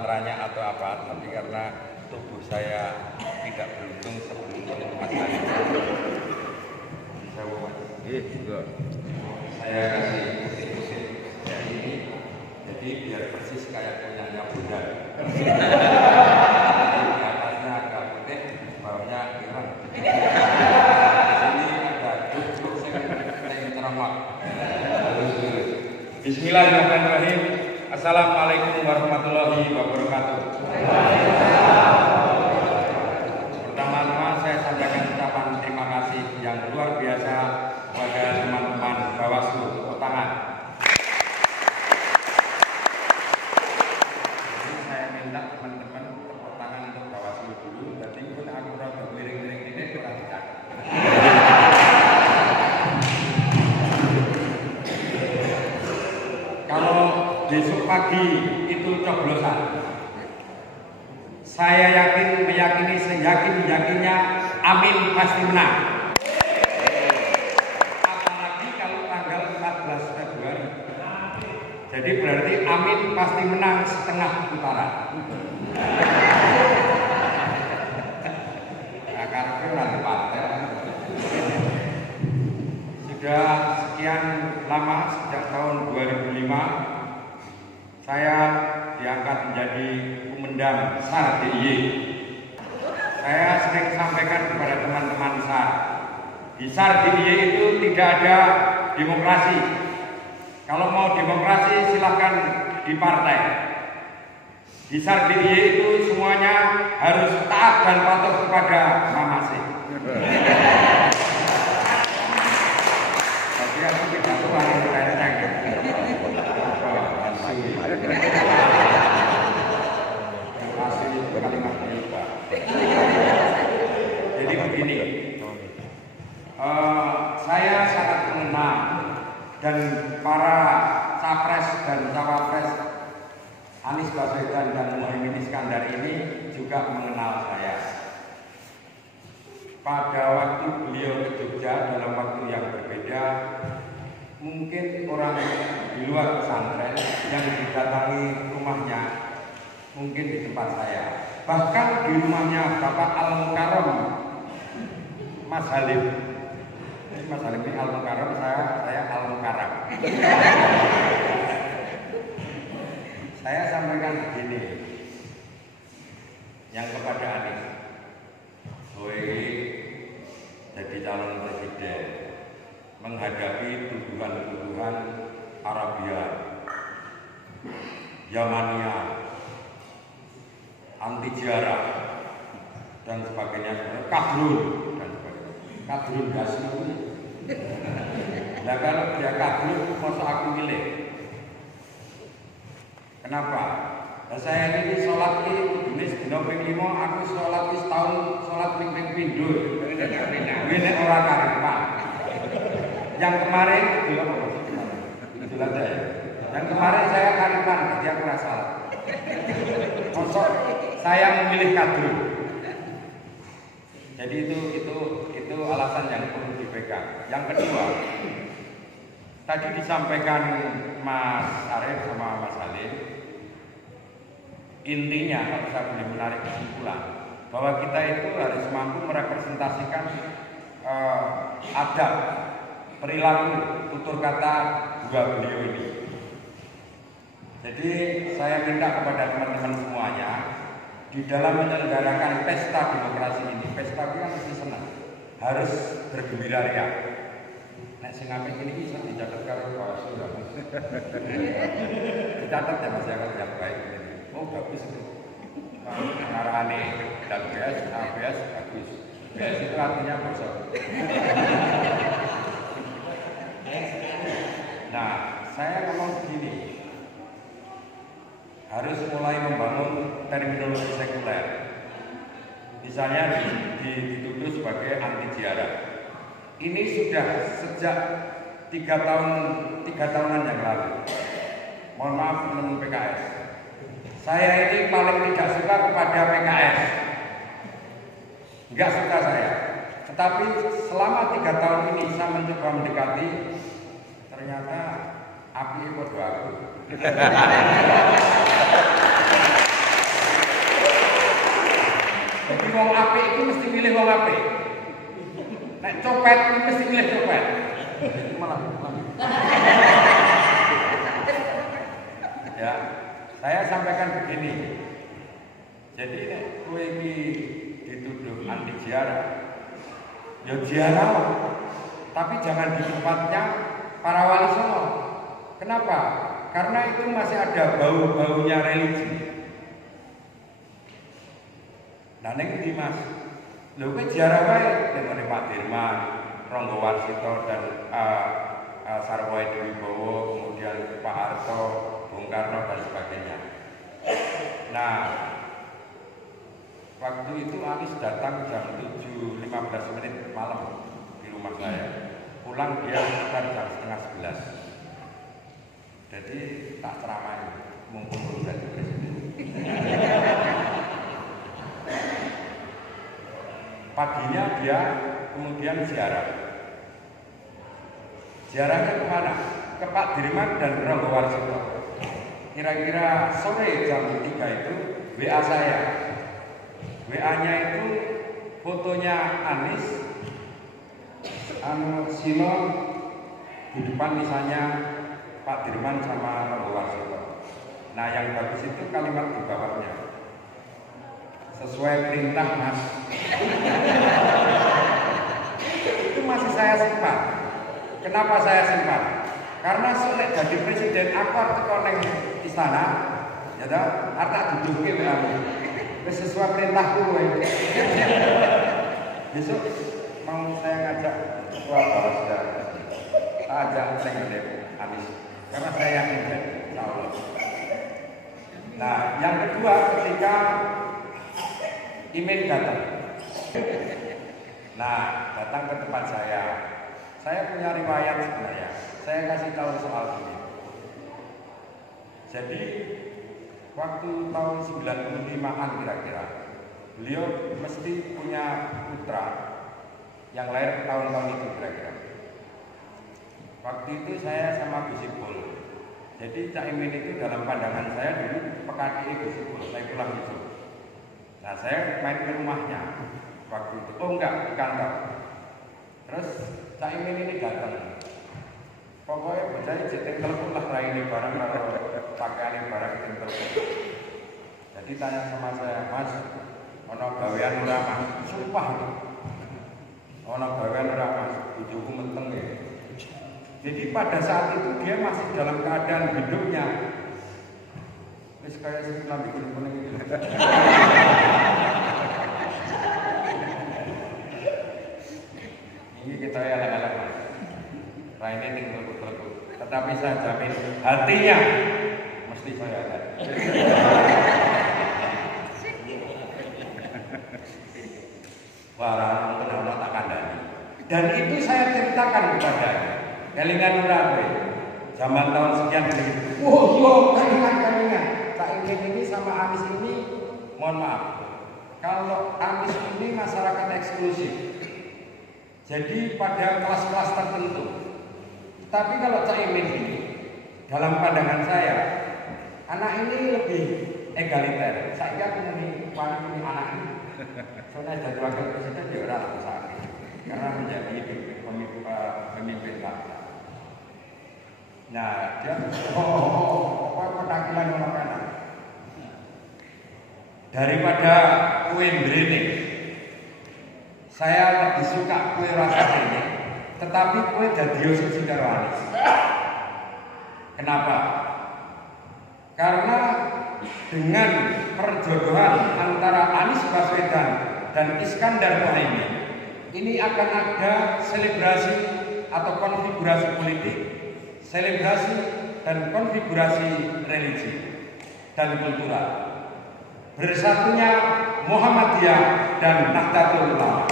neranyak atau apa, tapi karena tubuh saya tidak beruntung seberuntung Mas Halim. Saya kasih musik-musik ya ini, jadi biar persis kayak punyanya Bunda. Di atasnya agak putih, bawahnya ireng. Di sini ada duduk yang terawak. Bismillahirrahmanirrahim. Assalamualaikum warahmatullahi wabarakatuh. Pertama-tama saya sampaikan ucapan terima kasih yang luar biasa kepada teman-teman Bawaslu. Tepuk tangan. Jadi saya minta teman-teman tepuk tangan untuk Bawaslu dulu. Jadi pun aku rada miring-miring ini kurang dicatat. Kalau besok pagi itu coblosan, saya meyakini seyakin-yakinnya Amin pasti menang. Apalagi kalau tanggal 14 Februari. Jadi berarti Amin pasti menang setengah putaran. Nah, karena orang partai sudah sekian lama, sejak tahun 2005 saya diangkat menjadi Pemendam SAR DIY. Saya sering sampaikan kepada teman-teman SAR, di SAR DIY itu tidak ada demokrasi. Kalau mau demokrasi silahkan di partai. Di SAR DIY itu semuanya harus taat dan patuh kepada Mamase. Tapi aku tidak tua yang terenteng. Kalimat lupa. Jadi begini, saya sangat mengenal dan para capres dan cawapres Anies Baswedan dan Muhaimin Iskandar ini juga mengenal saya. Pada waktu beliau ke Jogja dalam waktu yang berbeda, mungkin orang di luar pesantren yang didatangi rumahnya mungkin di tempat saya. Bahkan di rumahnya Bapak Al-Mukarram Mas Halim. Mas Halim ini Al-Mukarram, saya Al-Mukarram. Saya sampaikan begini, yang kepada Anies, jadi calon presiden menghadapi tuduhan-tuduhan Arabia, Yamania, anti ziarah dan sebagainya, kadrun dan sebagainya. Kadrun gasmu. Nah kalau dia kadrun, masa aku milih? Kenapa? Nah, saya ini sholat ini sedina ping 5, aku sholat setahun sholat ping pindho. Ini orang karipan. Yang kemarin yang kemarin saya karipan, jadi aku rasa kosok saya memilih kadrun. Jadi itu alasan yang perlu dipegang. Yang kedua, tadi disampaikan Mas Arief sama Mas Halim, intinya kalau saya boleh menarik kesimpulan bahwa kita itu harus mampu merepresentasikan adab, perilaku, tutur kata dua beliau ini. Jadi saya minta kepada teman-teman semuanya, di dalam menyelenggarakan pesta demokrasi ini, pesta itu kan mesti senang, harus bergembira riang. Nek sing apik ini bisa dicatat karo Bawaslu. Dicatat ya Mas yang baik. Oh bagus itu. Pengarahane ABS bagus. ABS itu artinya bosok. Nah, saya ngomong begini, harus mulai membangun terminologi sekuler. Misalnya dituduh sebagai anti ziarah. Ini sudah sejak 3 tahunan yang lalu. Mohon maaf teman PKS. Saya ini paling tidak suka kepada PKS. Enggak suka saya. Tetapi selama 3 tahun ini saya mencoba mendekati, ternyata api podo aku. wong apik iki mesti milih wong apik. Nek copet iki mesti milih copet. Malah. Ya, saya sampaikan begini. Jadi nek kowe iki dituduh anti ziarah, ya ziarah, tapi jangan di tempatnya para wali songo. Kenapa? Karena itu masih ada bau-baunya religi. Nah ning ndi Mas? Lho kowe ziarah wae ning Pak Dirman, Ronggo Warsito dan Sarwoedi Wibowo, kemudian Pak Harto, Bung Karno dan sebagainya. Nah, waktu itu Anies datang jam 7.15 malam di rumah saya. Pulang dia sekitar jam setengah 11. Jadi tak ceramai, mumpung jadi presiden. Paginya dia kemudian ziarah. Ziarahnya kemana? Ke Pak Dirman dan Ronggo Warsito. Kira-kira sore jam 3 itu WA saya. WA-nya itu fotonya Anies, Silo di depan misalnya Pak Dirman sama Ronggo Warsito. Nah yang bagus itu kalimat di bawahnya, sesuai perintah Mas. Itu masih saya simpan. Kenapa saya simpan? Karena sulit jadi presiden aku harus koneng istana, ya dah, harta duduke kamu. Sesuai perintahku kowe. Besok mau saya ngajak ketua Bawasda, ajak Senggede Anies, karena saya yakin insya Allah. Nah, yang kedua ketika email datang. Nah, datang ke tempat saya. Saya punya riwayat sebenarnya. Saya kasih tahu soal ini. Jadi waktu tahun 95-an kira-kira, beliau mesti punya putra yang lahir tahun-tahun itu kira-kira. Waktu itu saya sama Gus Ipul. Jadi Cak Imin itu dalam pandangan saya dulu PKI Gus Ipul, saya pulang itu. Nah saya main ke rumahnya waktu itu. Oh enggak, di kantor. Terus Cak Imin ini datang. Pokoknya bocahnya jeting telepon lah ini barang kalau pakaian barang jeting telepon. Jadi tanya sama saya, Mas, ono gawean ora Mas? Sumpah itu. Ono gawean ora Mas? Bujuku menteng ya. Jadi pada saat itu dia masih dalam keadaan hidupnya. Wis kayak sing lambe kuning itu. Ini kita elak-elak Mas. Raine ning telepon. Tetapi saya jamin hatinya mesti saya ada. Barang kenal tak kandani. Dan itu saya ceritakan kepadanya. Kelingan ora kowe. Zaman tahun sekian begitu. Yo, kelingan. Cak Imin ini sama Anies ini, mohon maaf. Kalau Anies ini masyarakat eksklusif. Jadi pada kelas-kelas tertentu. Tapi kalau Cak Imin ini, dalam pandangan saya, anak ini lebih egaliter. Saya punya anak ini. Soalnya jadi wakil presiden dia orang saat ini, karena menjadi pemimpin bangsa. Nah, dia penakilan makanan. Daripada kue drene, saya lebih suka kue rasa ini. Tetapi kue dadi suci karo Anies. Kenapa? Karena dengan perjodohan antara Anies Baswedan dan Iskandar Muhaimin, ini akan ada selebrasi atau konfigurasi politik, selebrasi dan konfigurasi religi dan kultural. Bersatunya Muhammadiyah dan Nahdlatul Ulama.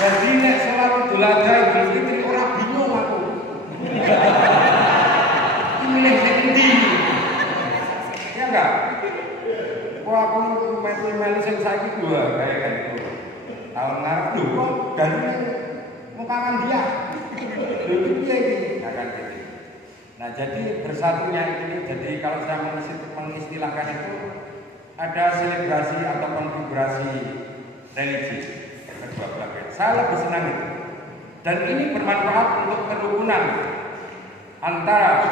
Jadi nek salat Idul Adha Idul Fitri ora bingung aku. Milih sing endi? Ya enggak? Wah aku melu sing saiki dua kayak kan itu. Tahun ngarep lho kok dari mau kangen dia. Lho piye iki? Akan gitu. Nah, jadi bersatunya ini, jadi kalau saya mengistilahkan itu ada selebrasi atau konfigurasi religi kedua belah pihak. Saya lebih senang itu. Dan ini bermanfaat untuk kerukunan antara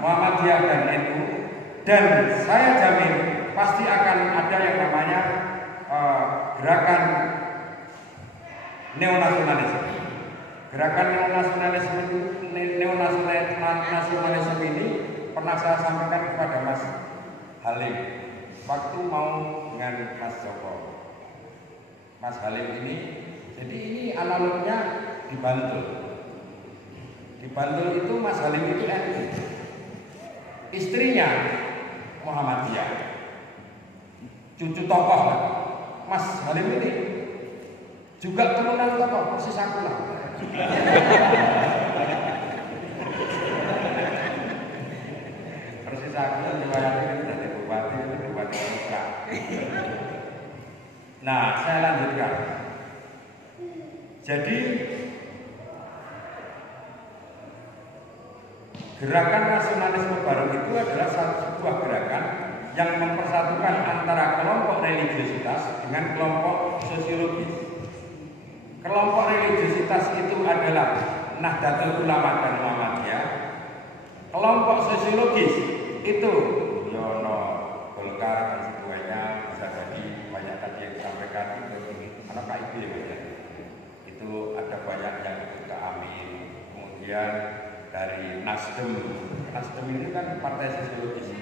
Muhammadiyah dan NU, dan saya jamin pasti akan ada yang namanya gerakan neonasionalisme. Gerakan neonasionalisme ini pernah saya sampaikan kepada Mas Halim waktu mau dengan Mas Joko. Mas Halim ini, jadi ini analoginya di Bantul. Di Bantul itu Mas Halim itu NU, istrinya Muhammadiyah, cucu tokoh. Mas Halim ini juga turunan tokoh, persis aku lah. Persis aku yang diwayangin dari bupati Putra. Nah, saya lanjutkan. Jadi gerakan nasionalisme baru itu adalah sebuah gerakan yang mempersatukan antara kelompok religiositas dengan kelompok sosiologis. Kelompok religiositas itu adalah Nahdlatul Ulama dan Muhammadiyah. Kelompok sosiologis itu Yono, Golkar dan semuanya, bisa jadi banyak tadi yang disampaikan itu anak KIB ya. Itu ada banyak yang ke Amin. Kemudian dari Nasdem ini kan partai sosiologis.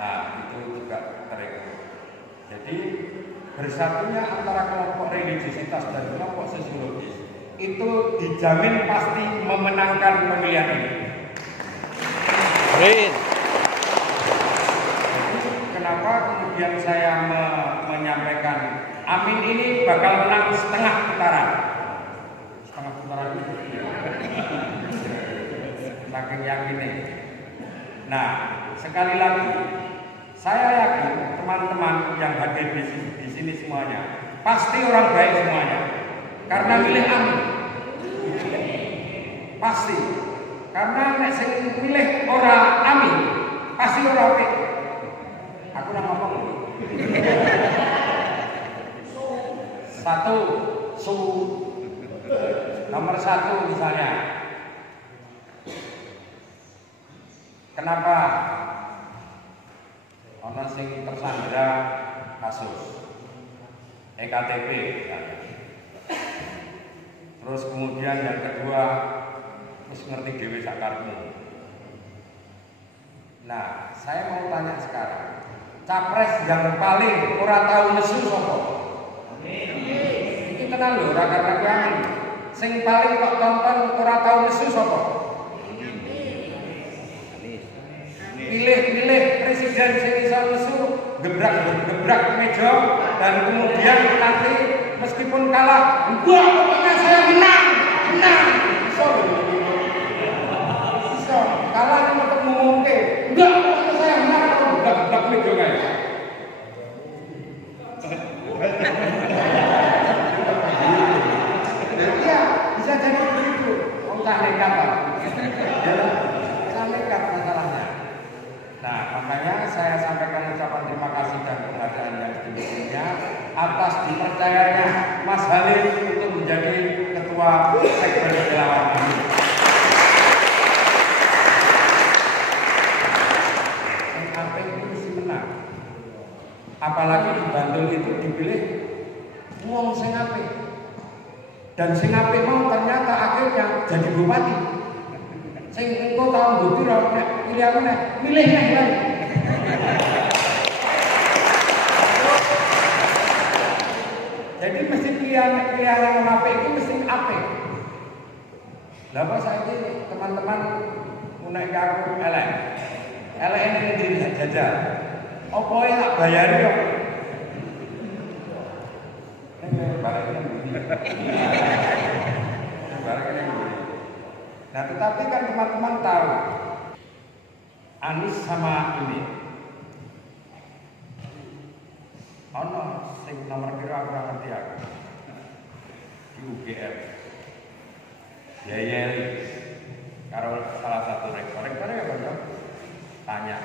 Nah, itu juga terikut. Jadi bersatunya antara kelompok religiositas dan kelompok sosiologis itu dijamin pasti memenangkan pemilihan ini. Amin. Kenapa kemudian saya menyampaikan Amin ini bakal menang setengah putaran? Setengah putaran itu saking yakin nih. Nah, sekali lagi saya yakin teman-teman yang hadir di sini semuanya pasti orang baik semuanya, karena milih Amin. Pasti. Karena nek sing milih orang Amin pasti orang baik. Aku nak ngomong. Nomor satu misalnya. Kenapa? Ono sing tersandra kasus EKTP misalnya. Terus kemudian yang kedua, terus ngerti dhewe sakarmu. Nah, saya mau tanya sekarang, capres yang paling ora tahu nesu sapa? Iki tenan lho, ora karena Amin. Sing paling kok tonton ora tahu nesu sapa? Pilih presiden sing iso nesu, gebrak meja, dan kemudian nanti meskipun kalah, gua pokoknya saya menang. So, kalah ini untuk mengumumkan, enggak, pokoknya saya menang atau gebrak meja guys. Iya, bisa jadi begitu. Cah nekat, masalahnya. Nah, makanya saya sampaikan ucapan terima kasih dan penghargaan yang setinggi-tingginya atas dipercayanya Mas Halim untuk menjadi Ketua Sekber Relawan Amin. Yang apik itu mesti menang. Apalagi di Bantul itu dipilih wong sing apik. Dan sing apik mau ternyata akhirnya jadi bupati. Sing engko tahun bukti nek pilih aku nek milih nek lagi. Jadi mesti pilihan yang apik itu mesti apik. Lah apa saiki teman-teman menek aku elek. Elek ini diri jajal. Apa ya tak bayari kok. Barangnya begini. Barangnya begini. Nah, tetapi kan teman-teman tahu Anies sama ini ono sing nomor kira aku ngerti aku di UGM Yayeli Kalau salah satu rektornya apa ya? Tanya,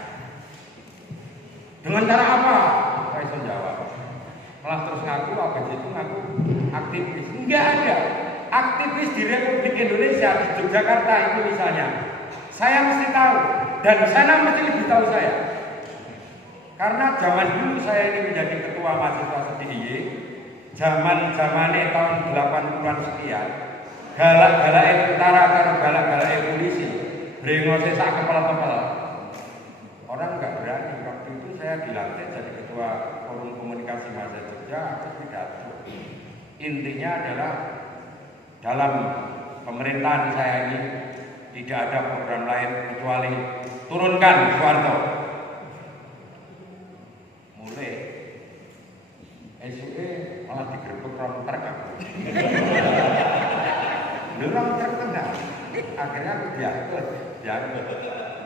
dengan cara apa? Saya bisa jawab. Malah terus ngaku apa itu ngaku aktivis. Enggak ada aktivis di Republik Indonesia di Yogyakarta itu misalnya. Saya mesti tahu dan sana mesti lebih tahu saya. Karena zaman dulu saya ini menjadi ketua mahasiswa DIY, zaman-zamannya tahun 80-an sekian. Galak-galak tentara karo galak-galak polisi, brengose sak kepala-kepala. Orang nggak berani. Waktu itu saya dilantik jadi ketua Forum Komunikasi Mahasiswa Jogja, aku pidato. Intinya adalah dalam pemerintahan saya ini tidak ada program lain kecuali turunkan Soeharto. Mulai SUE malah digerebek orang terkak. Dorong terkenal, akhirnya aku diangkut.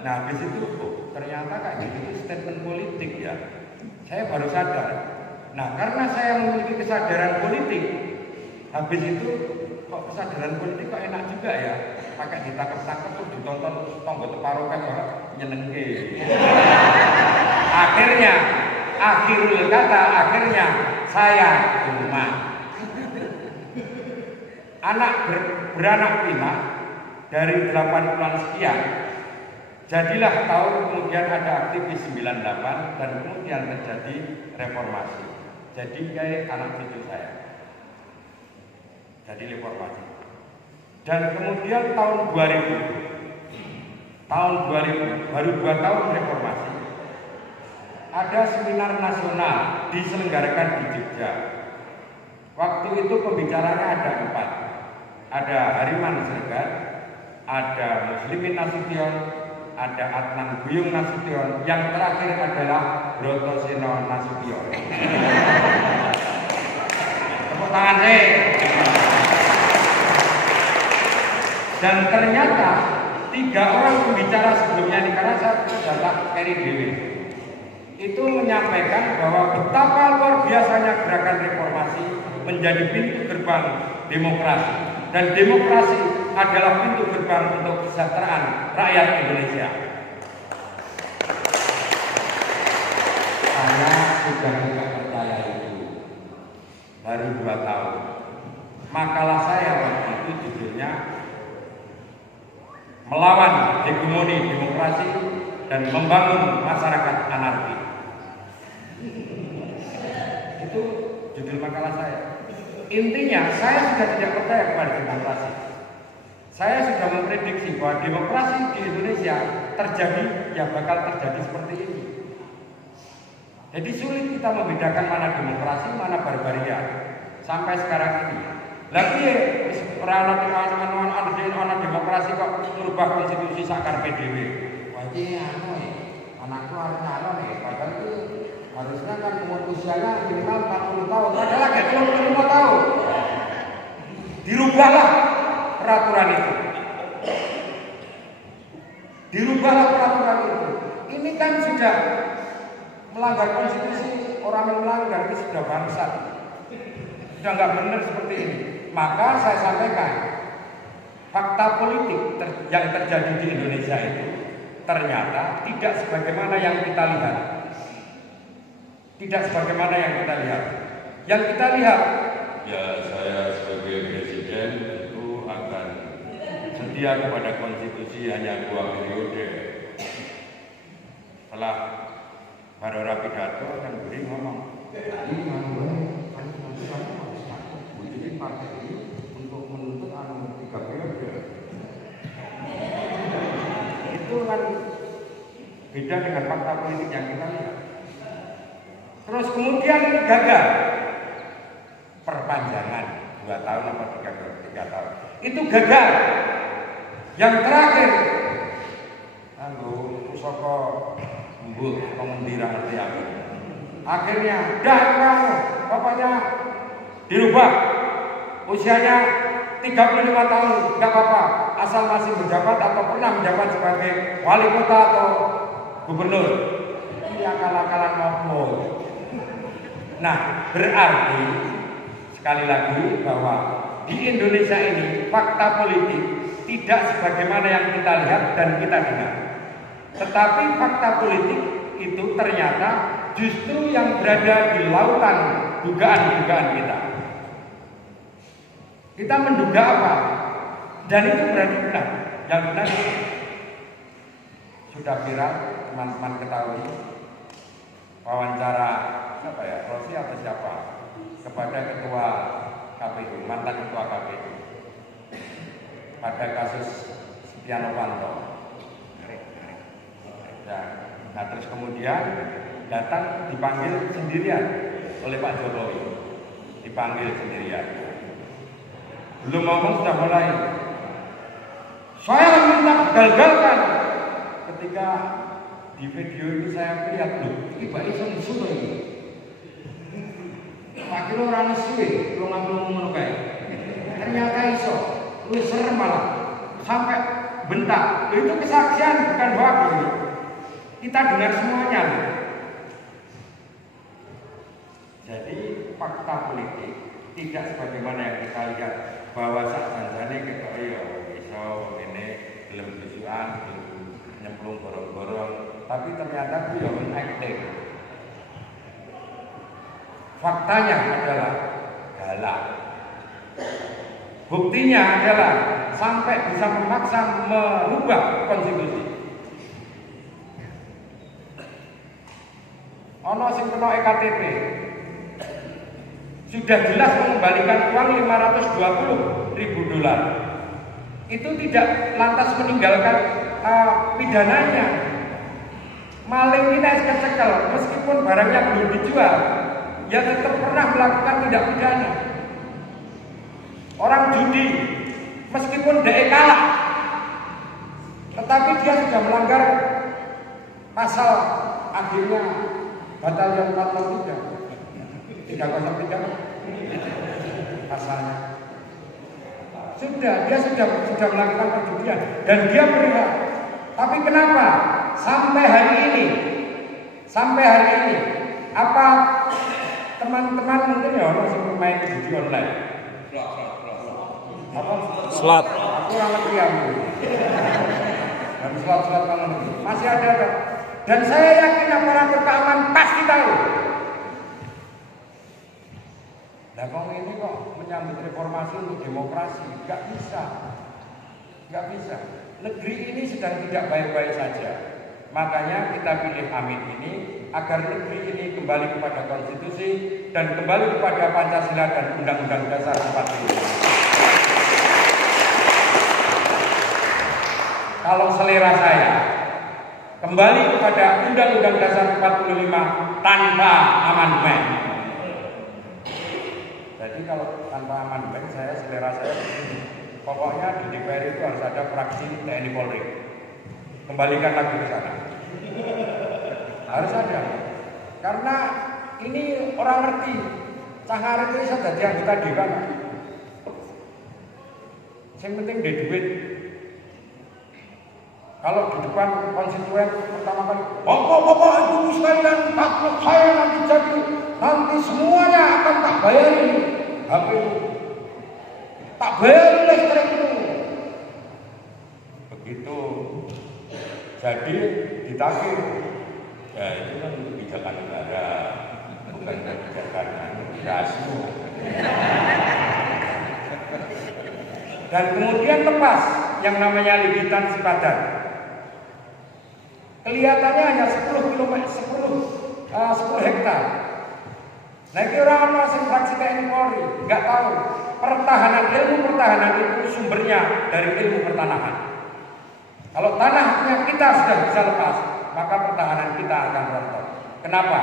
Nah habis itu ternyata kayak gitu statement politik ya. Saya baru sadar. Nah karena saya memiliki kesadaran politik, habis itu kok kesadaran politik kok enak juga ya. Pakai ditangkap-tangkap tuh ditonton tonggo teparo kan nyenengke. Akhirul kata saya cuma beranak pinak dari 80-an sekian. Jadilah tahun kemudian ada aktivis 98 dan kemudian terjadi reformasi. Jadi kayak anak cucu saya. Jadi reformasi. Dan kemudian tahun 2000 baru 2 tahun reformasi. Ada seminar nasional diselenggarakan di Jogja. Waktu itu pembicaranya ada 4. Ada Hariman Sergat, ada Muslimin Nasution, ada Adnan Buyung Nasution, yang terakhir adalah Brotoseno Nasution. Tepuk tangan saya. Dan ternyata 3 orang pembicara sebelumnya ini, karena saya adalah Eri Dewi, itu menyampaikan bahwa betapa luar biasanya gerakan reformasi menjadi pintu gerbang demokrasi. Dan demokrasi adalah pintu gerbang untuk kesejahteraan rakyat Indonesia. Saya sudah tidak percaya itu. Baru 2 tahun. Makalah saya waktu itu judulnya Melawan Hegemoni Demokrasi dan Membangun Masyarakat Anarki. Itu judul makalah saya. Intinya saya sudah tidak percaya kepada demokrasi. Saya sudah memprediksi bahwa demokrasi di Indonesia terjadi, ya bakal terjadi seperti ini. Jadi sulit kita membedakan mana demokrasi, mana barbaria sampai sekarang ini. Lagi orang demokrasi kok merubah konstitusi sakar PDW. Wajib anakku harus nyalon padahal itu harusnya kan umur usianya minimal 40 tahun, padahal lagi 25 tahun. Dirubahlah peraturan itu. Ini kan sudah melanggar konstitusi, orang yang melanggar itu sudah bangsat. Sudah nggak benar seperti ini. Maka saya sampaikan, fakta politik yang terjadi di Indonesia itu ternyata tidak sebagaimana yang kita lihat. Yang kita lihat, ya saya sebagai presiden itu akan setia kepada konstitusi hanya 2 periode. Setelah Barora pidato dan beri ngomong, ini partai ini untuk menuntut 3 periode. Itu kan beda dengan fakta politik yang kita lihat. Terus kemudian gagal perpanjangan 2 tahun atau 3 tahun. Itu gagal. Yang terakhir, Pusoko Mbut pengendira ngerti aku. Akhirnya pokoknya dirubah. Usianya 35 tahun, nggak apa-apa, asal masih menjabat atau pernah menjabat sebagai wali kota atau gubernur. Ini akal-akalan ngomong. Nah, berarti sekali lagi bahwa di Indonesia ini fakta politik tidak sebagaimana yang kita lihat dan kita dengar. Tetapi fakta politik itu ternyata justru yang berada di lautan dugaan-dugaan kita. Kita menduga apa? Dan itu berarti benar. Yang benar sudah viral, teman-teman ketahui wawancara siapa ya, Rosi atau siapa kepada ketua KPU, mantan ketua KPU pada kasus Setia Novanto. Nah terus kemudian datang dipanggil sendirian oleh Pak Jokowi, dipanggil sendirian. Belum ngomong sudah mulai, saya minta gagalkan. Ketika di video ini saya lihat, loh, ini Pak Iso disuruh ini. Pak Kilo orang suwe, belum ngomong kayak. Ternyata Iso, lu serem malah, sampai bentak. Itu kesaksian bukan hoax ini. Kita dengar semuanya. Jadi fakta politik tidak sebagaimana yang kita lihat bahwa saat Tanzania kita Iso ini belum tujuan, nyemplung gorong-gorong, tapi ternyata beliau acting. Faktanya adalah galak. Buktinya adalah sampai bisa memaksa merubah konstitusi. Ono sing kena EKTP sudah jelas mengembalikan uang 520.000 dolar. Itu tidak lantas meninggalkan pidananya. Maling kita cekel meskipun barangnya belum dijual, ya tetap pernah melakukan tindak pidana. Orang judi meskipun dia kalah, tetapi dia sudah melanggar pasal akhirnya Batalion 403 pasalnya. Dia sudah melakukan perjudian dan dia berhak. Tapi kenapa sampai hari ini apa teman-teman mungkin ya masih bermain judi online? Apa? Slot. Aku orang ngerti ya. Dan slot-slot kalau masih ada. Dan saya yakin aparatur keamanan pasti tahu. Nah, kalau ini kok menyambut reformasi untuk demokrasi, nggak bisa. Negeri ini sedang tidak baik-baik saja. Makanya kita pilih Amin ini agar negeri ini kembali kepada konstitusi dan kembali kepada Pancasila dan Undang-Undang Dasar 45. Kalau selera saya, kembali kepada Undang-Undang Dasar 45 tanpa amandemen. Jadi kalau tanpa amandemen selera saya pokoknya di DPR itu harus ada fraksi TNI Polri. Kembalikan lagi ke sana. Harus ada. Karena ini orang ngerti. Cahar itu bisa jadi anggota dewan. Yang penting dia duit. Kalau di depan konstituen pertama kali, bapak-bapak ibu sekalian, takut saya nanti jadi, nanti semuanya akan tak bayarin HP itu, tak bayarin listrik itu. Begitu. Jadi ditagih. Ya itu kan kebijakan negara, bukan kebijakan rasmu. Dan kemudian lepas yang namanya ligitan sipadan. Kelihatannya hanya 10 hektar. Nah ini orang fraksi TNI Polri nggak tahu ilmu pertahanan itu sumbernya dari ilmu pertanahan. Kalau tanahnya kita sudah bisa lepas, maka pertahanan kita akan rontok. Kenapa?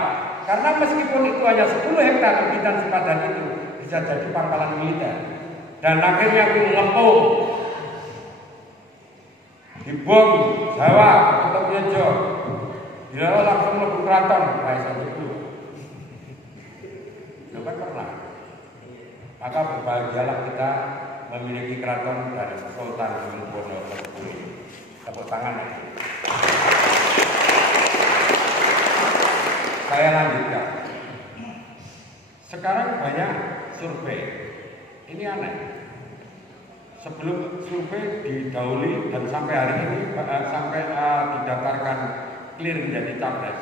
Karena meskipun itu hanya 10 hektar ligitan sipadan itu bisa jadi pangkalan militer. Dan akhirnya itu mengepung dibom Jawa atau Piejo, dia langsung lebih keraton, kayak saya dulu. Itu kan pernah. Maka berbahagialah kita memiliki keraton dari Sultan Hamengkubuwono X. Tepuk tangan. Saya lanjutkan. Sekarang banyak survei. Ini aneh. sebelum survei didahului dan sampai hari ini sampai didaftarkan clear menjadi capres.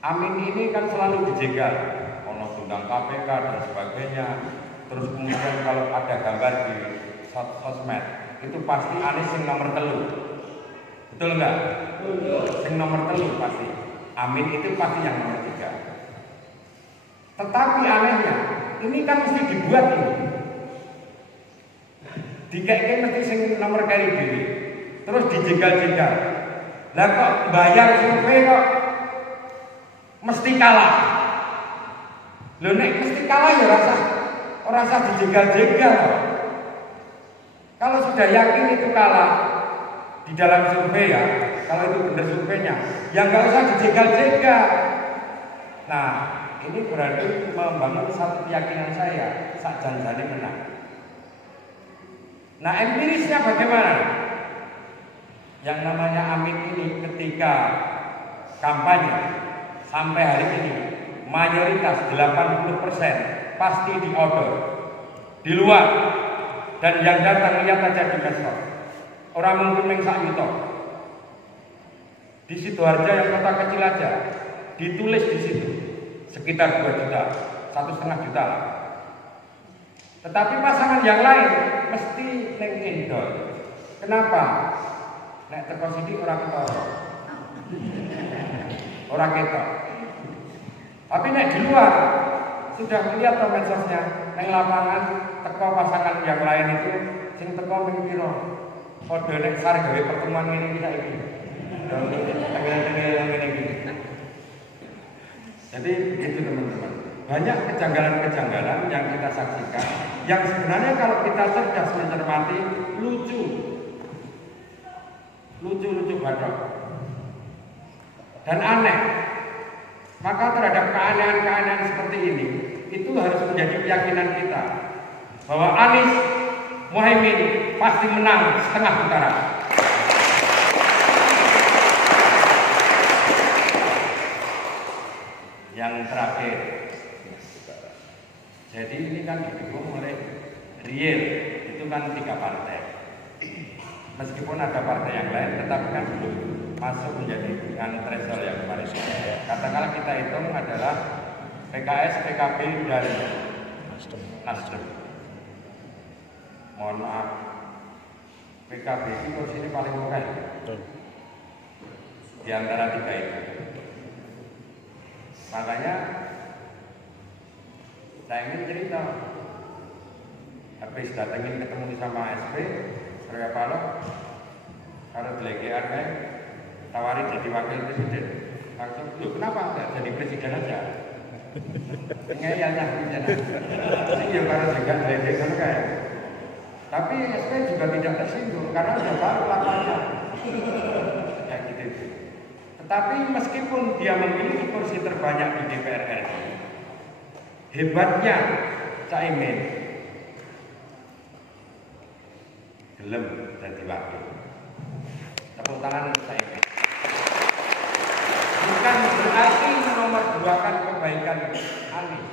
Amin ini kan selalu dijegal, ono undang KPK dan sebagainya. Terus kemudian kalau ada gambar di sosmed itu pasti Anies yang nomor telu, betul nggak? Yang nomor telu pasti. Amin itu pasti yang nomor 3. Tetapi anehnya ini kan mesti dibuat ini. Dikek mesti sing nomor kali diri, terus dijegal-jegal. Lah kok bayar survei kok mesti kalah. Lho nek mesti kalah ya rasa dijegal-jegal. Kalau sudah yakin itu kalah di dalam survei ya, kalau itu benar surveinya, ya nggak usah dijegal-jegal. Nah, ini berarti membangun satu keyakinan saya, sak janjane menang. Nah, empirisnya bagaimana? Yang namanya Amin ini ketika kampanye sampai hari ini mayoritas 80% pasti di order di luar, dan yang datang lihat aja di medsos. Orang mungkin mengsak yuto. Di Sidoarjo yang kota kecil aja ditulis di situ sekitar 2 juta, 1,5 juta lah. Tetapi pasangan yang lain mesti neng endor. Kenapa? Nek teko sithik ora ketara. Ora ketok. Tapi nek di luar sudah melihat medsosnya, neng lapangan teko pasangan yang lain itu sing teko ping pira? Padha nek sar gawe pertemuan ngene iki saiki. Tengel-tengel ngene iki. Jadi itu teman-teman. Banyak kejanggalan-kejanggalan yang kita saksikan, yang sebenarnya kalau kita cerdas mencermati lucu badok dan aneh. Maka terhadap keanehan-keanehan seperti ini, itu harus menjadi keyakinan kita bahwa Anies Mohaimin pasti menang setengah putaran. Yang terakhir, jadi ini kan didukung oleh real, itu kan 3 partai. Meskipun ada partai yang lain, tetapi kan belum masuk menjadi dengan threshold yang kemarin. Katakanlah kita hitung adalah PKS, PKB, dan Nasdem. Mohon maaf, PKB itu kursi ini paling oke di antara 3 itu. Makanya saya ingin cerita, habis datengin ketemu sama SP Surya Paloh, kalau delegean tawari jadi wakil presiden, langsung loh kenapa enggak jadi presiden aja? Ngeyelnya presiden. Ini ya karena juga delegean kayak. Tapi SP juga tidak tersinggung karena sudah baru lapannya. Kayak gitu. Tetapi meskipun dia memiliki kursi terbanyak di DPR RI, hebatnya Caimin gelem jadi wakil. Tepuk tangan Caimin. Bukan berarti menomorduakan kebaikan Anies,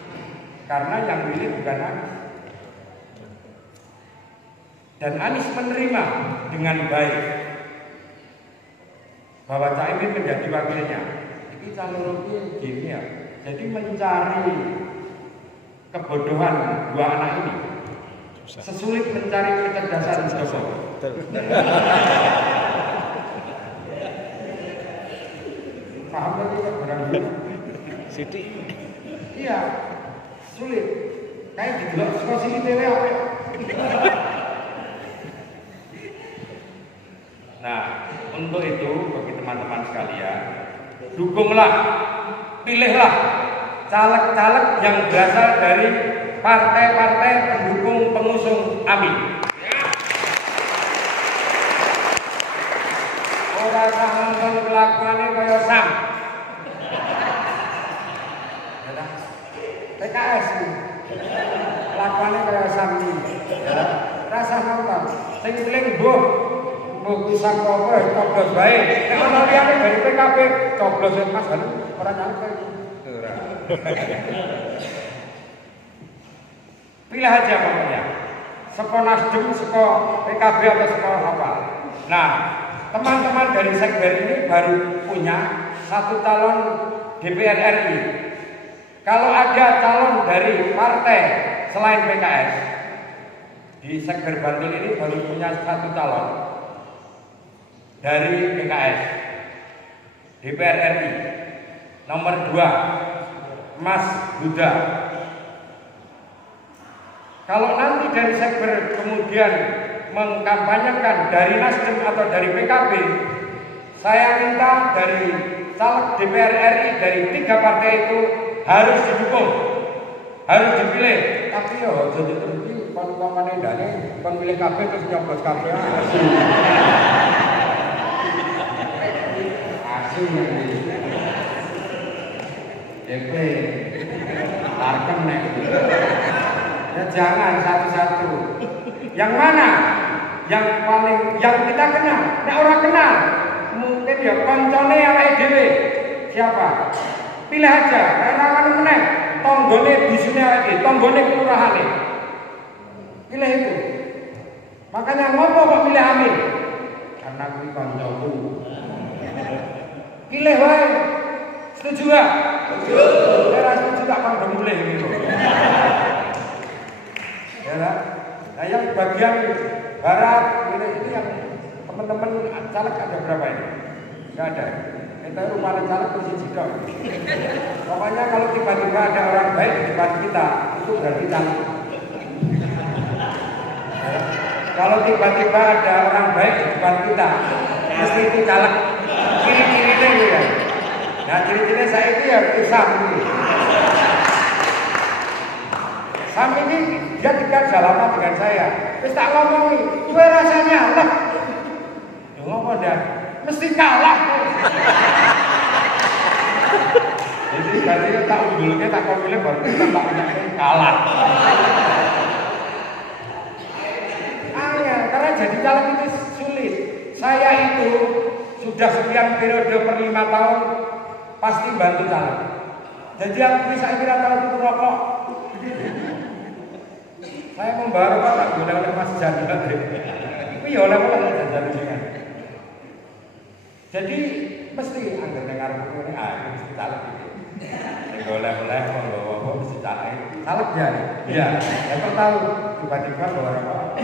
karena yang milih bukan Anies. Dan Anies menerima dengan baik bahwa Caimin menjadi wakilnya. Ini calon gini ya. Jadi mencari kebodohan 2 anak ini sesulit mencari kecerdasan Jokowi. Paham tadi barang Siti. Iya, sulit. Kayak di delok posisi TV apa? Nah, untuk itu bagi teman-teman sekalian, dukunglah, pilihlah caleg-caleg yang berasal dari partai-partai pendukung pengusung Amin. Ora usah nonton kelakuannya kaya Sam. PKS ini kelakuannya kaya Sam ini. Rasa nonton, sing paling boh bisa kowe coblos baik. Nek ana liyane dari PKB coblos Mas ora nyampe. Pilih aja pokoknya seko Nasdem, seko PKB atau seko apa. Nah, teman-teman dari Sekber ini baru punya satu calon DPR RI. Kalau ada calon dari partai selain PKS di Sekber Bantul ini baru punya satu calon dari PKS DPR RI. Nomor 2 Mas Huda. Kalau nanti dari Sekber kemudian mengkampanyekan dari Nasdem atau dari PKB, saya minta dari caleg DPR RI dari 3 partai itu harus didukung, harus dipilih. Tapi yo jadi terbukti kon pamane ndane kon milih KB terus nyoblos KB asing. DP arkem nek. Ya jangan satu-satu. Yang mana? Yang paling yang kita kenal. Nek orang kenal, mungkin ya koncone awake dhewe. Siapa? Pilih aja. Karena kan meneh tonggone disune awake, tonggone kelurahane. Pilih itu. Makanya ngopo kok pilih Amin? Karena kuwi kancaku. Pilih wae. Setuju gak? Setuju. Saya setuju tak kan mulai gitu. Ya lah. Nah yang bagian barat ini yang teman-teman caleg ada berapa ini? Enggak ada. Kita rumah caleg itu siji tok. Pokoknya kalau tiba-tiba ada orang baik di depan kita, itu berarti caleg. Kalau tiba-tiba ada orang baik di depan kita, mesti itu caleg. Ciri-cirinya gitu ya. Nah ciri-cirinya saya itu ya Sam ini. Sam ini dia dekat lama dengan saya. Terus tak ngomong nih, gue rasanya lah. Ya ngomong dah, mesti kalah. Jadi berarti tak unggulnya tak kau pilih baru kita tak punya kalah. Karena jadi caleg itu sulit. Saya itu sudah sekian periode per 5 tahun pasti bantu caleg. Jadi aku bisa kira tahu itu rokok. Saya membawa rokok tak boleh oleh Mas Janda. Tapi ya oleh Janda juga. Jadi mesti anggar dengar ini mesti caleg itu. Oleh membawa mesti caleg. Caleg ya. Iya. Saya tahu tiba-tiba bawa rokok.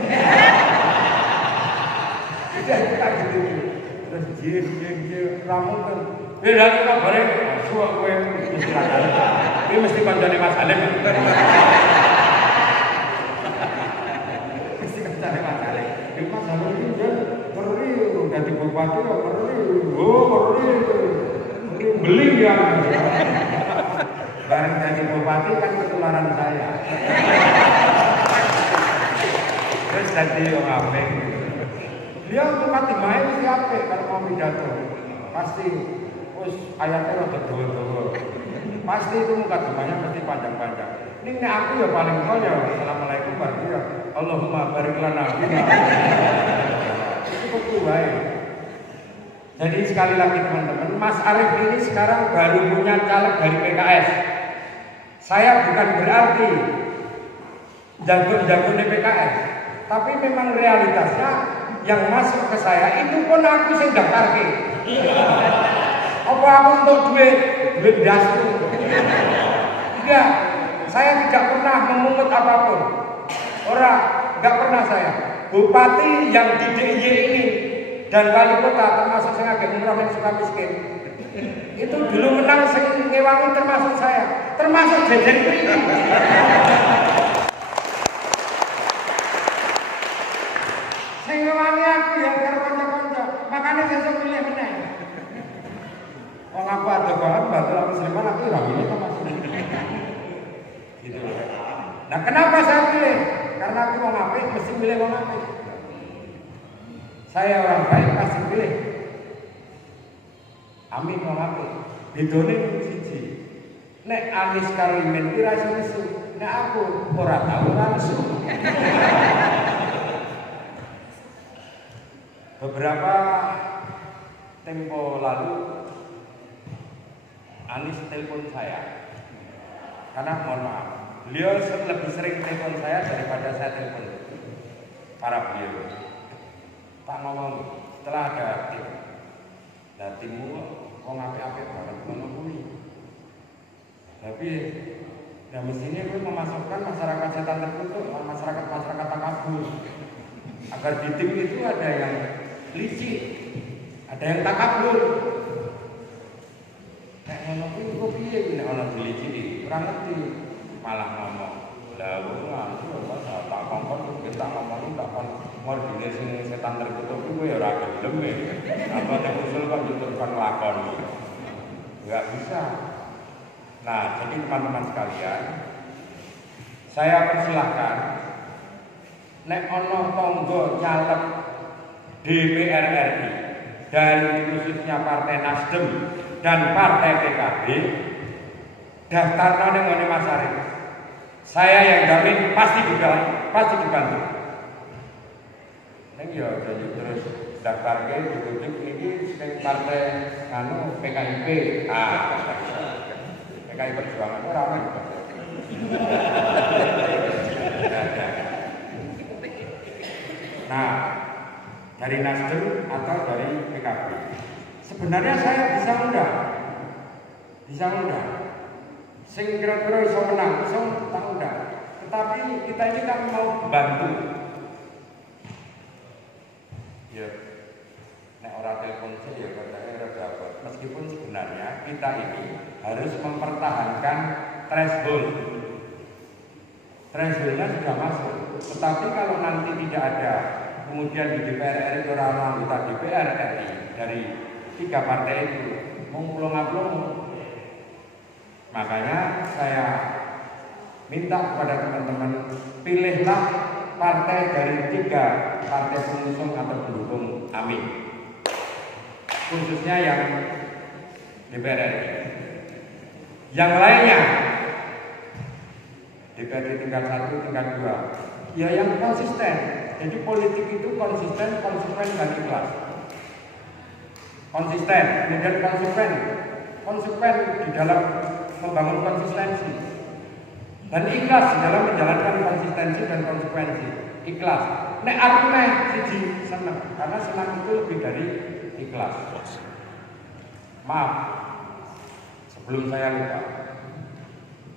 Tidak kita gitu. Terus jir ramu kan. Beda kita bareng suak kowe silakan. Ini mesti kancane Mas Halim. Mesti kancane Mas Halim. Iki Mas Halim iki perlu dadi bupati kok perlu. Oh, perlu. Beli ya. Bareng jadi bupati kan ketularan saya. Terus jadi orang apik. Dia mukadimahnya mesti apik kalau mau pidato. Pasti terus ayatnya rada dawa-dawa. Pasti itu mukadimahnya mesti panjang-panjang. Ini aku ya paling kaya. Assalamualaikum berarti ya Allahumma barik lana fina. Itu betul baik. Jadi sekali lagi teman-teman, Mas Arief ini sekarang baru punya caleg dari PKS. Saya bukan berarti jago-jago di PKS, tapi memang realitasnya yang masuk ke saya itu pun aku sing daftarke. Apa aku untuk duit dasku? Tidak, saya tidak pernah memungut apapun. Enggak pernah saya. Bupati yang di DIY ini dan wali kota termasuk sing agak umroh yang suka miskin. Itu dulu menang sing ngewangi termasuk saya, termasuk Jejen ini. Sing ngewangi aku yang karo kanca-kanca, makanya saya pilih meneh. Wong aku ada banget batul aku Sleman aku ora pilih kok Mas. Gitu. Nah, kenapa saya pilih? Karena aku mau apik mesti pilih wong apik. Saya orang baik pasti pilih. Amin wong apik. Bedone siji. Nek Anies Karimin ki ra iso, nek aku ora tau langsung. Beberapa tempo lalu Anies telepon saya. Karena mohon maaf, beliau lebih sering telepon saya daripada saya telepon. para beliau. Pak ngomong setelah ada tim, nah timmu kok apik-apik banget ngono kuwi. Tapi ya mestinya gue memasukkan masyarakat setan terkutuk, masyarakat takabur. Agar di tim itu ada yang licik, ada yang takabur. Nek ngono kuwi kok piye nek ana diliciki, ora ngerti, malah ngomong. Lah ora tak kongkon kita ngomong tak kon ngordine sing setan terkutuk kuwi ora gelem e. Apa nek usul kok diteruskan lakon. Enggak bisa. Nah, jadi teman-teman sekalian, saya persilahkan nek ana tangga nyalek DPR RI dari khususnya Partai Nasdem dan Partai PKB daftarno ning ngene Mas Arif. Saya yang jamin pasti dibantu. Ning ya jadi terus daftarke ditutup iki sing partai PKIP. PKI Perjuangan ora ana. Nah, dari Nasdem atau dari PKB. Sebenarnya saya bisa undang. Sing kira-kira iso menang, iso tak undang. Tetapi kita ini kan mau bantu. Ya. Nek ora telepon sih ya katanya ora dapat. Meskipun sebenarnya kita ini harus mempertahankan threshold. Thresholdnya sudah masuk. Tetapi kalau nanti tidak ada, kemudian di DPR RI orang anggota DPR RI dari 3 partai itu mengulung-ulung. Makanya saya minta kepada teman-teman, pilihlah partai dari 3 partai pengusung atau pendukung Amin, khususnya yang DPR RI. Yang lainnya DPRD tingkat 1, tingkat 2, ya yang konsisten. Jadi politik itu konsisten, konsekuen dan ikhlas. Konsisten, kemudian konsekuen di dalam membangun konsistensi, dan ikhlas di dalam menjalankan konsistensi dan konsekuensi. Ikhlas. Nek aku meh siji seneng, karena senang itu lebih dari ikhlas. Maaf, sebelum saya lupa,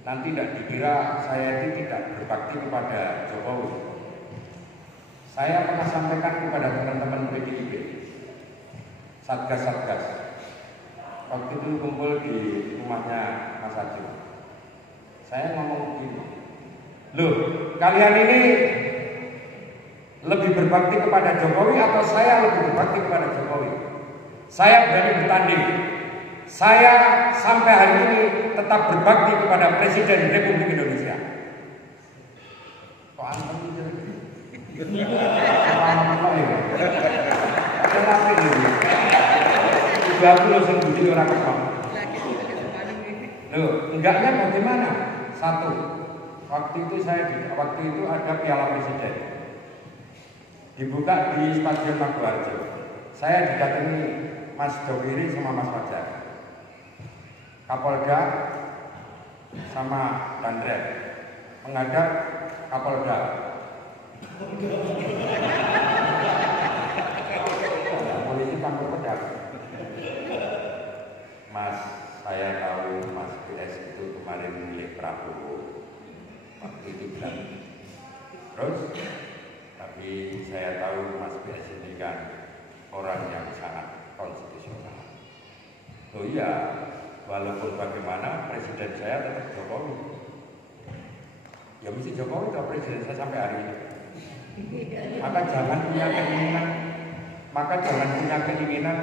nanti tidak dikira saya itu tidak berbakti kepada Jokowi. Saya pernah sampaikan kepada teman-teman PDIP, satgas. Waktu itu kumpul di rumahnya Mas Ajeng. Saya ngomong begini, loh, kalian ini lebih berbakti kepada Jokowi atau saya lebih berbakti kepada Jokowi? Saya berani bertanding. Saya sampai hari ini tetap berbakti kepada Presiden Republik Indonesia. Kok antum itu? Ada apa ini? Juga aku loh sendiri orang kepala. Loh, enggaknya bagaimana? Satu, waktu itu ada Piala Presiden dibuka di Stadion Maguwarjo. Saya didatangi Mas Dowiri sama Mas Fajar, Kapolda sama Dandret, menghadap Kapolda. Polisi pangkul pedang. Mas, saya tahu Mas PS itu kemarin milik Prabowo. Waktu itu bilang. Terus, tapi saya tahu Mas PS ini kan orang yang sangat konstitusional. Oh iya, walaupun bagaimana Presiden saya tetap Jokowi. Ya mesti Jokowi itu Presiden saya sampai hari ini. Maka jangan punya keinginan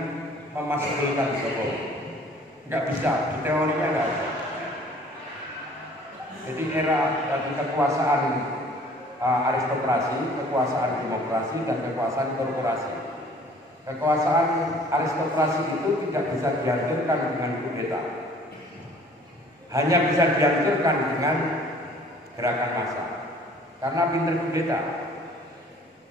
memasukkan Jokowi. Enggak bisa, di teorinya enggak ada. Jadi era kekuasaan aristokrasi, kekuasaan demokrasi, dan kekuasaan korporasi. Kekuasaan aristokrasi itu tidak bisa dihancurkan dengan kudeta. Hanya bisa dihancurkan dengan gerakan massa. Karena pinter kudeta.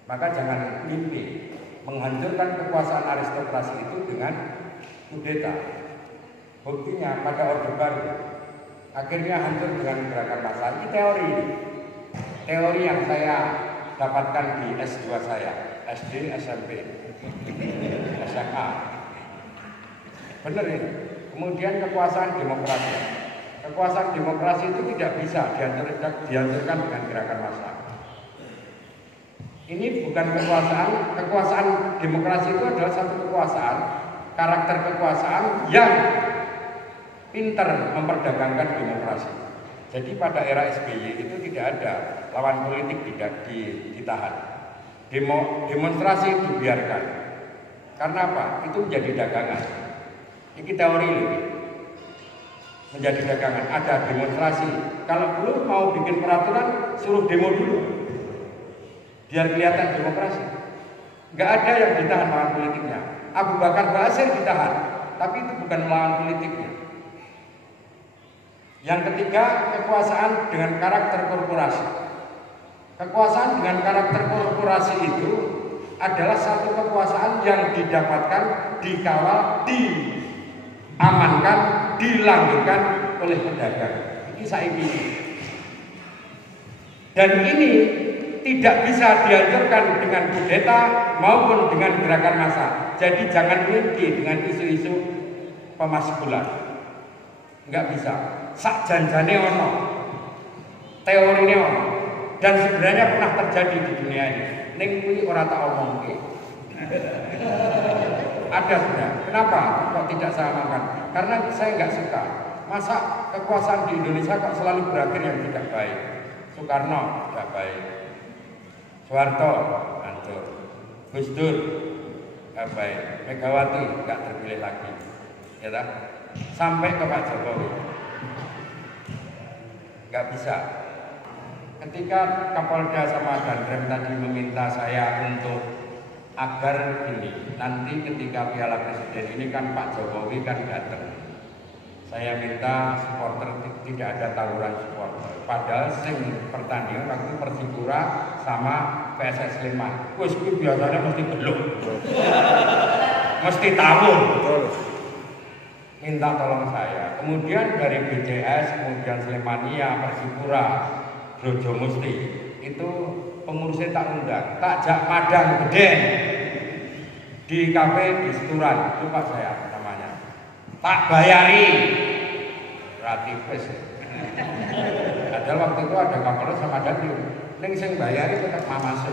Maka jangan mimpi menghancurkan kekuasaan aristokrasi itu dengan kudeta. Buktinya pada Orde Baru akhirnya hancur dengan gerakan massa. Ini teori yang saya dapatkan di S2 saya, SD, SMP, SMA. Benar ini. Kemudian kekuasaan demokrasi. Kekuasaan demokrasi itu tidak bisa dihancurkan dengan gerakan massa. Ini bukan kekuasaan demokrasi itu adalah satu kekuasaan, karakter kekuasaan yang pintar memperdagangkan demokrasi. Jadi pada era SBY itu tidak ada lawan politik tidak ditahan. Demonstrasi dibiarkan. Karena apa? Itu menjadi dagangan. Ini teori ini. Menjadi dagangan. Ada demonstrasi. Kalau belum mau bikin peraturan, suruh demo dulu. Biar kelihatan demokrasi. Nggak ada yang ditahan lawan politiknya. Abu Bakar Basir ditahan, tapi itu bukan melawan politiknya. Yang ketiga, kekuasaan dengan karakter korporasi. Kekuasaan dengan karakter korporasi itu adalah satu kekuasaan yang didapatkan, dikawal, diamankan, dilanggengkan oleh pedagang. Ini saiki. Dan ini tidak bisa dihancurkan dengan kudeta maupun dengan gerakan massa. Jadi jangan mimpi dengan isu-isu pemaskulan. Enggak bisa. Sak janjane ono, teorinya ono, dan sebenarnya pernah terjadi di dunia ini. Ning kuwi ora tak omongke. Ada sudah. Kenapa kok tidak saya omongkan? Karena saya nggak suka. Masa kekuasaan di Indonesia kok selalu berakhir yang tidak baik. Soekarno tidak baik. Soeharto hancur. Gus Dur tidak baik. Megawati nggak terpilih lagi. Ya tak? Sampai ke Pak Jokowi. Nggak bisa. Ketika Kapolda sama Danrem tadi meminta saya untuk agar ini nanti ketika Piala Presiden ini kan Pak Jokowi kan datang, saya minta supporter tidak ada tawuran supporter. Padahal sing pertandingan waktu Persipura sama PSS Sleman, wis kuwi biasanya mesti geluk, mesti tawur. Minta tolong saya. Kemudian dari BCS, kemudian Slemania, Persipura, Brojomusti itu pengurusnya tak undang, tak jak madang gede di kafe di Seturan, lupa saya namanya, tak bayari ratifis. Padahal waktu itu ada Kapolres sama Dandim, neng sing bayari tetap mamase,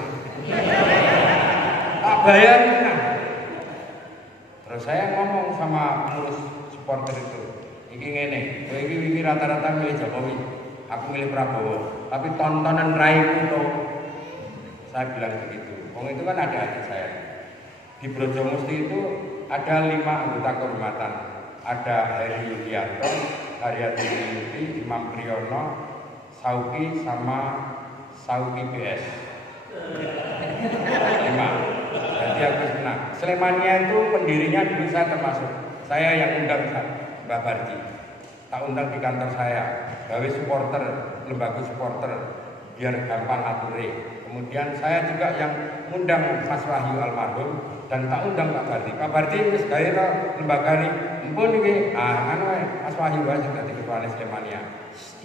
tak bayari. Nah. Terus saya ngomong sama pengurus supporter itu, iki ngene, kowe iki rata-rata milih Jokowi, aku milih Prabowo, tapi tontonan raiku tuh. Saya bilang begitu. Wong itu kan ada adik saya. Di Brojomusti itu ada 5 anggota kehormatan. Ada Heri Yudianto, Haryati Yuti, Imam Priyono, Sauki sama Sauki BS. 5. Jadi aku senang. Slemania itu pendirinya dulu saya termasuk. Saya yang undang Mbak Barji. Tak undang di kantor saya. Gawe supporter, lembaga supporter biar gampang ature. Kemudian saya juga yang undang Mas Wahyu almarhum dan tak undang Pak Bardi. Pak Bardi wis gawe lembaga ini. Empun iki Mas Wahyu wae sing dadi ketua Slemania.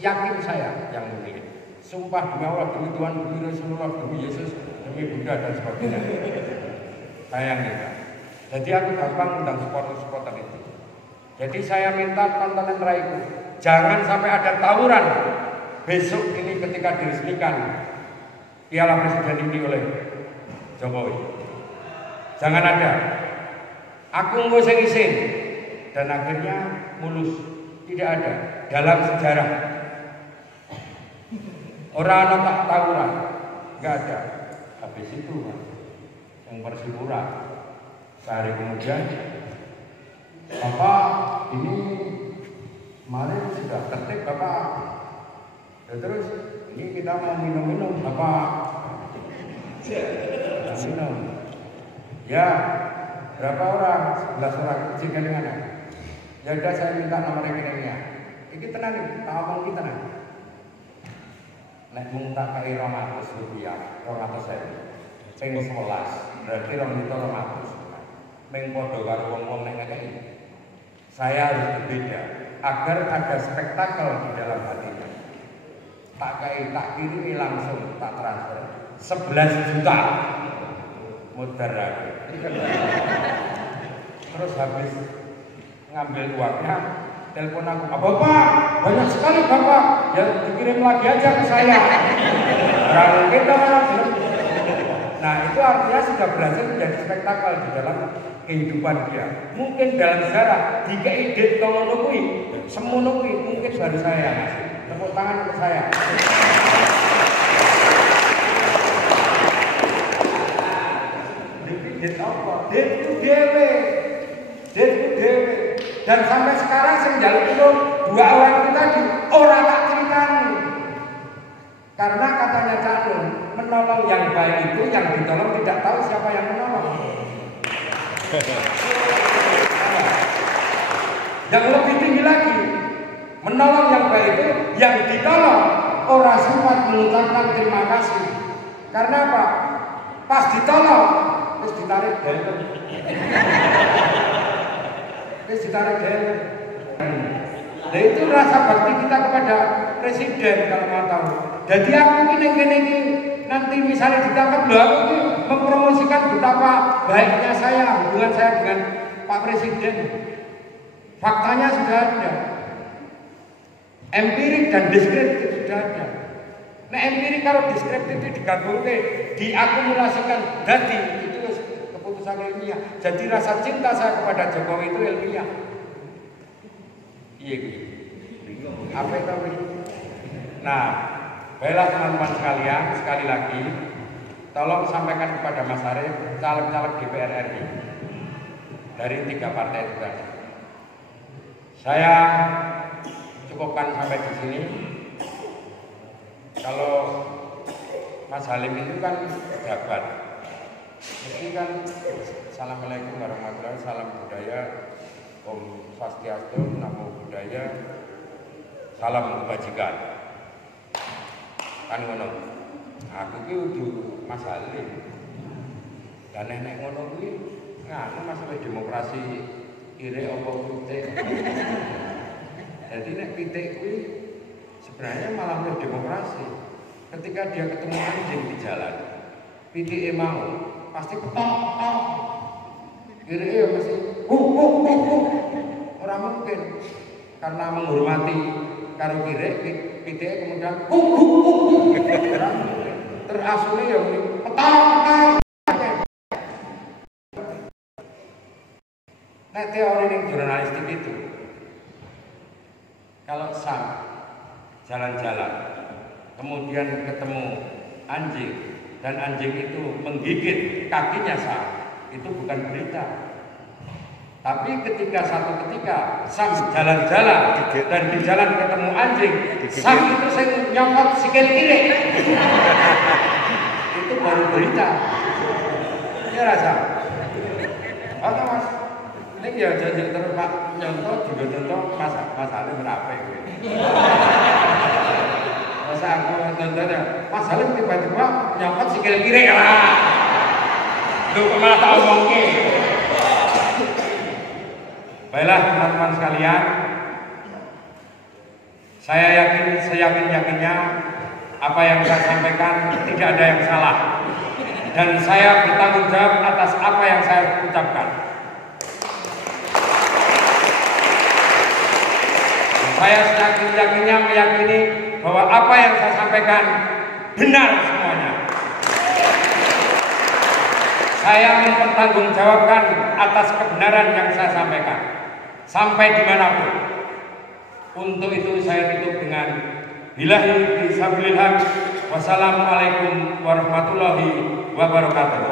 Yakin saya yang memilih. Sumpah demi Allah, demi Tuhan, demi Rasulullah, demi Yesus, demi Buddha dan sebagainya. Saya yang minta. Jadi aku gampang undang supporter itu. Jadi saya minta tontonan raiku. Jangan sampai ada tawuran besok ini ketika diresmikan Piala Presiden ini oleh Jokowi. Jangan ada. Aku nggak usah isin. Dan akhirnya mulus. Tidak ada dalam sejarah. Orang tak tawuran, nggak ada. Habis itu yang Persipura. Sehari kemudian, Bapak ini kemarin sudah tertib Bapak. Dan terus ini kita mau minum-minum Bapak. Minum. Ya, berapa orang? 11 orang. Izin dengan ya udah saya minta nomor rekeningnya. Ini tenang nih, tak ngomong kita tenang. Nek mung tak kei 200 rupiah, 200.000. Sing 11, berarti 200. Meng padha karo wong-wong nek ngekeki. Saya harus berbeda agar ada spektakel di dalam hatinya. Tak kei tak kirimi langsung tak transfer. 11 juta modal. Terus habis ngambil uangnya, telepon aku, Bapak, banyak sekali Bapak, ya dikirim lagi aja ke saya. Kita nah itu artinya sudah berhasil menjadi spektakel di dalam kehidupan dia. Mungkin dalam sejarah jika ide tolonukui, semunukui, mungkin baru saya ngasih. Tepuk tangan untuk saya. Dit apa? Ditku dewe. Dan sampai sekarang saya njaluk itu 2 orang itu tadi ora tak ceritani. Karena katanya Cak Nun, menolong yang baik itu yang ditolong tidak tahu siapa yang menolong. Yang lebih tinggi lagi, menolong yang baik itu yang ditolong ora sempat mengucapkan terima kasih. Karena apa? Pas ditolong terus ditarik dalem. Nah itu rasa bakti kita kepada presiden kalau mau tahu. Jadi aku ini nanti misalnya ditangkap, aku ini mempromosikan betapa baiknya saya, hubungan saya dengan Pak Presiden. Faktanya sudah ada, empirik dan deskriptif sudah ada. Nah empirik kalau deskriptif itu digabungkan, diakumulasikan, jadi itu keputusan ilmiah. Jadi rasa cinta saya kepada Jokowi itu ilmiah. Iya, apa itu? Nah, baiklah teman-teman sekalian, sekali lagi, tolong sampaikan kepada Mas Arief, caleg-caleg DPR RI dari 3 partai itu tadi. Saya cukupkan sampai di sini. Kalau Mas Halim itu kan pejabat, jadi kan Assalamualaikum warahmatullahi wabarakatuh, salam budaya, Om Swastiastu, Namo Buddhaya, salam kebajikan. Kan ngono. Aku ki udah Mas Halim. Dan nek ngono kuwi nganu masalah demokrasi kire apa pitik. Jadi nek pitik kuwi sebenarnya malah mau demokrasi. Ketika dia ketemu anjing di jalan, pitike mau pasti ketok. Kire ya mesti ora mungkin. Karena menghormati karo kire pitike kemudian terasune ya petak. Nah teori yang jurnalistik itu, kalau Sam jalan-jalan kemudian ketemu anjing dan anjing itu menggigit kakinya Sam, itu bukan berita. Tapi ketika Sam jalan-jalan dan di jalan ketemu anjing, Sam itu saya nyopot sikil kiri. Itu baru berita. Ya rasa. Oke Mas. Ini ya jangan terus Pak nyontoh juga contoh Mas Halim berapa gitu. Masa aku contohnya Mas Halim tiba-tiba nyopot sikil kiri lah. Lu malah tak omongin. Baiklah teman-teman sekalian, saya yakinnya apa yang saya sampaikan tidak ada yang salah dan saya bertanggung jawab atas apa yang saya ucapkan. Saya yakinnya meyakini bahwa apa yang saya sampaikan benar semuanya. Saya mempertanggungjawabkan atas kebenaran yang saya sampaikan sampai dimanapun. Untuk itu saya tutup dengan billahi fisabilillah. Wassalamualaikum warahmatullahi wabarakatuh.